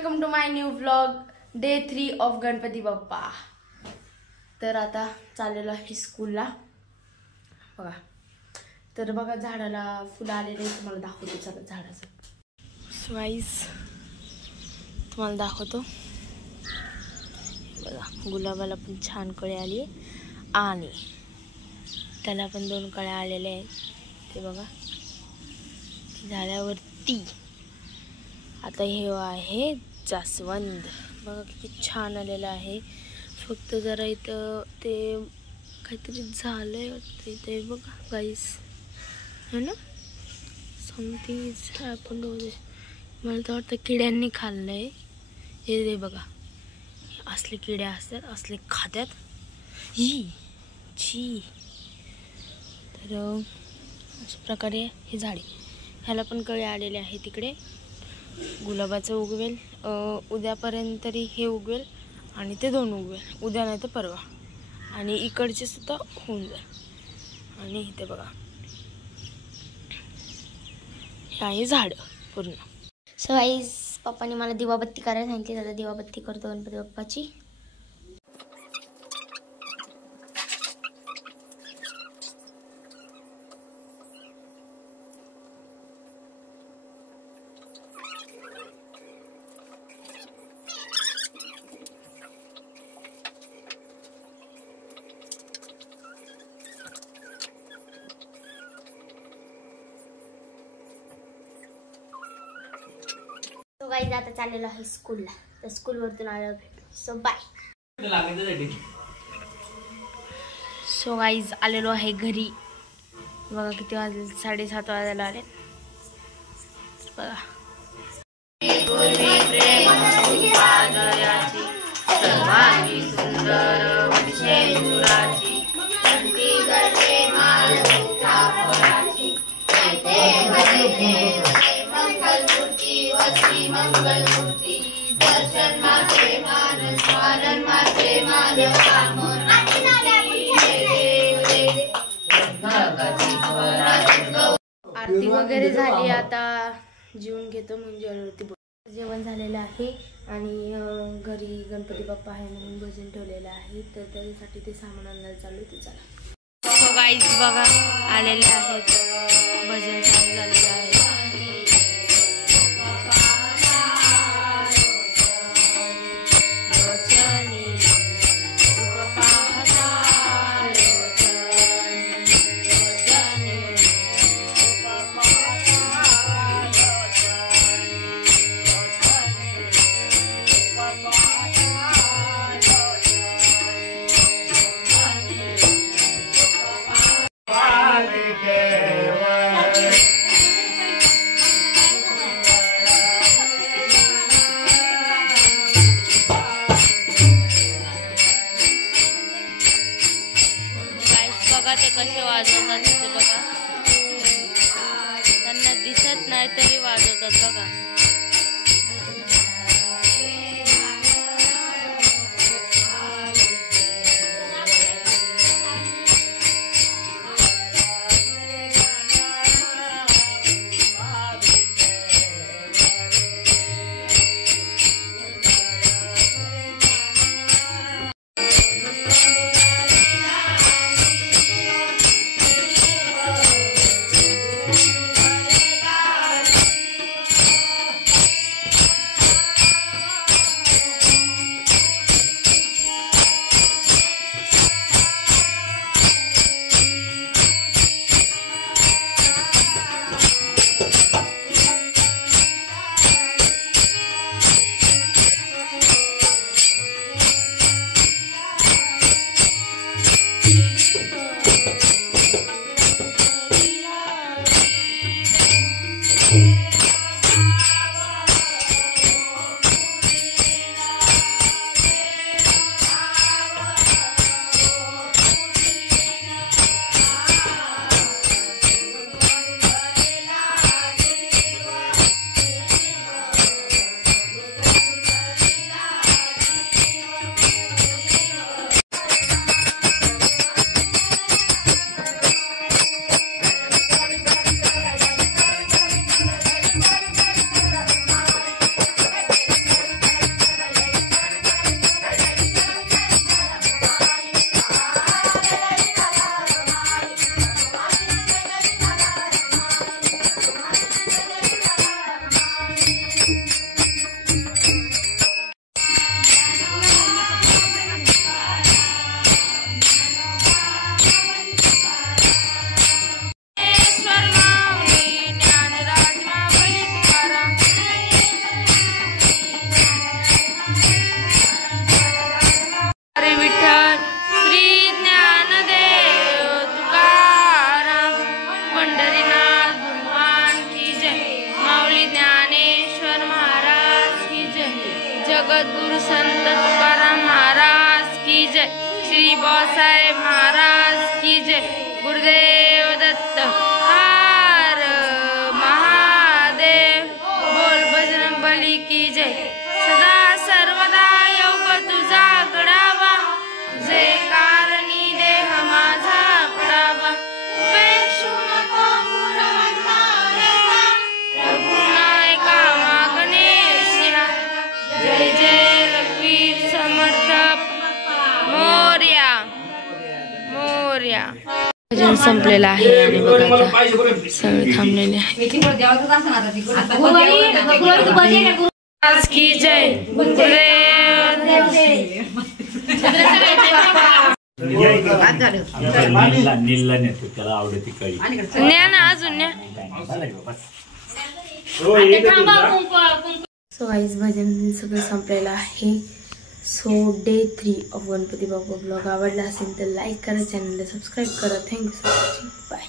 Welcome to my new vlog day 3 of Ganpati Bappa. तर आता चाललेलो आहे स्कूलला बघा। तर बघा झाडाला फुलं आलेले तुम्हाला दाखवतो, चला झाडाचं स्वाईज तुम्हाला दाखवतो बघा। गुलाबाला पण छान कळे आली आणि त्याला पण 2 कळ्या आलेल्या आहेत ते बघा। झाल्यावरती आता हे आहे जास्वंद बघा, किती छान आलेलं आहे। फक्त जरा इथं ते काहीतरी झालंय वाटतं इथे बघा गाईस, है ना, समथिंग इज हॅपन्ड होते। मला तर वाटतं किड्यांनी खाल्लंय हे बघा। असले किडे असतात, असले खात्यात ही छी। तर अशा प्रकारे हे झाडे, ह्याला पण कळे आलेले आहे। तिकडे गुलाबाचं उगवेल उद्यापर्यंत तरी हे उगवेल आणि ते 2 उगवेल, उद्या नाही तर परवा, आणि इकडचे सुद्धा होऊन जाईल। आणि इथे बघा हे आहे झाड पूर्ण। सो गाईस पप्पाने मला दिवाबत्ती करायला सांगितली, आता दिवाबत्ती करतो गणपती बाप्पाची। तो गाईज आता चाललेलो आहे स्कूलला, तर स्कूलवरतून आल्यावर भेटू। So bye. सो गाईज आलेलो आहे घरी बघा। किती वाजले? 7:30 वाजायला आले बघा। आरती वगैरे झाली, आता जेवून घेतो म्हणजे जेवण झालेलं आहे। आणि घरी गणपती बाप्पा आहे म्हणून भजन ठेवलेलं आहे, तर त्याच्यासाठी ते सामान आणायला चालू ते चला। सो गाईज बघा आलेले आहेत, भजन चालू झालेलं आहे। ते कसे वाजवतात ते बघा, त्यांना दिसत नाही तरी वाजवतात बघा। श्री बाळासाहेब महाराज की जय. गुरुदेव दत्त. हर महादेव. बोल बजरंग बली की जय. सदा सर्वदा योग तुझा घडावा, जे कारणी देह माझा पडावा. उपेक्षू नको गुणवंता देवा, रघुनायका गणेश. जय जय रघुवीर समर्थ मोरया मोरया. भजन संपलेलं आहे आणि बघा आता सगळे थांबलेले आहे. की जय. न्या ना अजून न्या. सो गाईज भजन सगळं संपलेलं आहे. So day 3 of Ganpati Bappa blog आवडला असेल तर लाईक करा, चॅनलला सबस्क्राईब करा. Thank you so much. बाय.